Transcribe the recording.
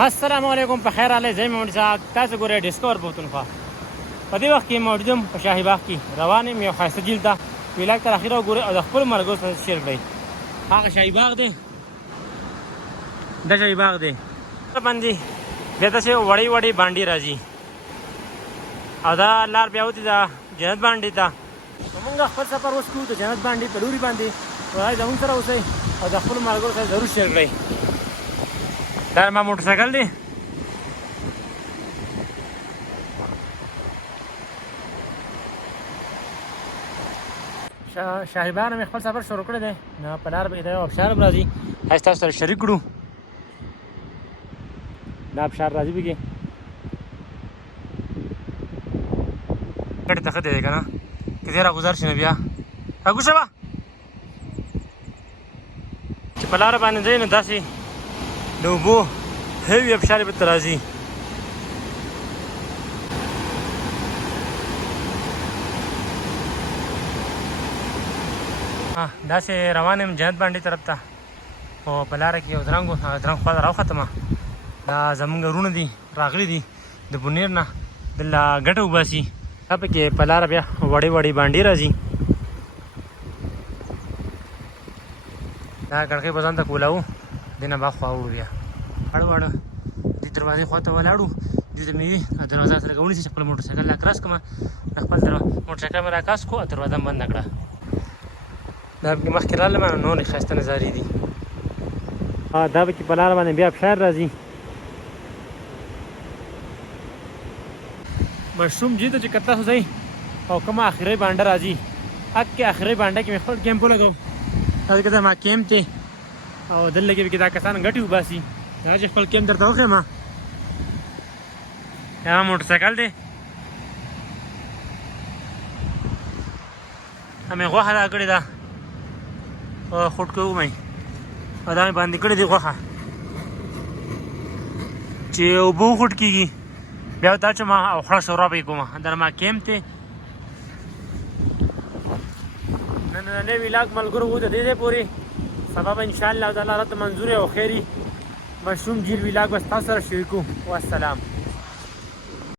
السلام علیکم په خیر اله زه محمد صاحب تاسو ګورئ ډیسکور پښتونخوا په دې وخت کې موجود یم په شاهي باغ کې روان یم یو ښایسته جیل ته ویلاګ تر اخره وګورئ او د خپلو ملګرو سره شیر کړئ هغه شاهي باغ دی دا شاهي باغ دی باندې بیا داسې وړې وړې بانډې راځي او دا لار بیا وتې ده جنت بانډې ته موږ خپل سفر اوس کوو د جنت بانډې په لوري باندې راځئ زموږ سره اوسئ او د خپلو ملګرو سره ضرور شیر کړئ دا ما موټرسایکل دی شاهي باغ نه مې خپل سفر شروع کړی دی نو په لار به یو ابشار هم راځي هسې تاسو سره شریک کړو دا ابشار راځي پکې ګټې ته ښه دی که نه که دې راګزار شي نو بیا راګوشه به چې په لاره باندې ځئ نو داسې د اوبو هوي ابشارې به ته راځي داسې روان یم جنت بانډې طرف ته خو په لاره کې یو درنګ و هغه درنګ خوا ته راوختمه دا زمونږ وروڼه دي راغلي دي د بونیر نه دلته ګټه وباسي دا پکې په لاره بیا وړې وړې بانډې راځي دا کړکۍ به ځان ته کولاو دې نه باغ خوا وړو بیا واړه واړه دې دروازې خوا ته ولاړو دې ته مې وي دروازه سره که ونیسي چې خپل موټرسایکل راکراس کړمه خپل موټرسایکل مې راکاس کړو او دروازه مې بنده کړه دا پکې مخکې رالم نو نورې ښایسته نظارې دي دا پکې په لاره باندې بیا ابشار راځي مشروم جي ته چې که تاسو ځئ او کومه اخري بانډه راځي هکې اخري بانډه کې مې خپل کیمپ ولګو دا که ما کیمپ دی او دلته کې دا کسان ګټې وباسي دا چې خپل کیمپ درته وښیم دا موټرسایکل دی مې غوښه را کړې ده خوټ کوو مې او دا مې باندې کړې دي غوښه چې اوبه وخوټ کېږي بیا دا چې ما او خړه سوره به یې کومه دا ما کیمپ دی نننی ویلاګ ملګرو و د دې ځای پورې سبا به انشاءالله تعالی راته منظور او خیري مشروم جیل ویلاګ به ستاسو سره شریکو والسلام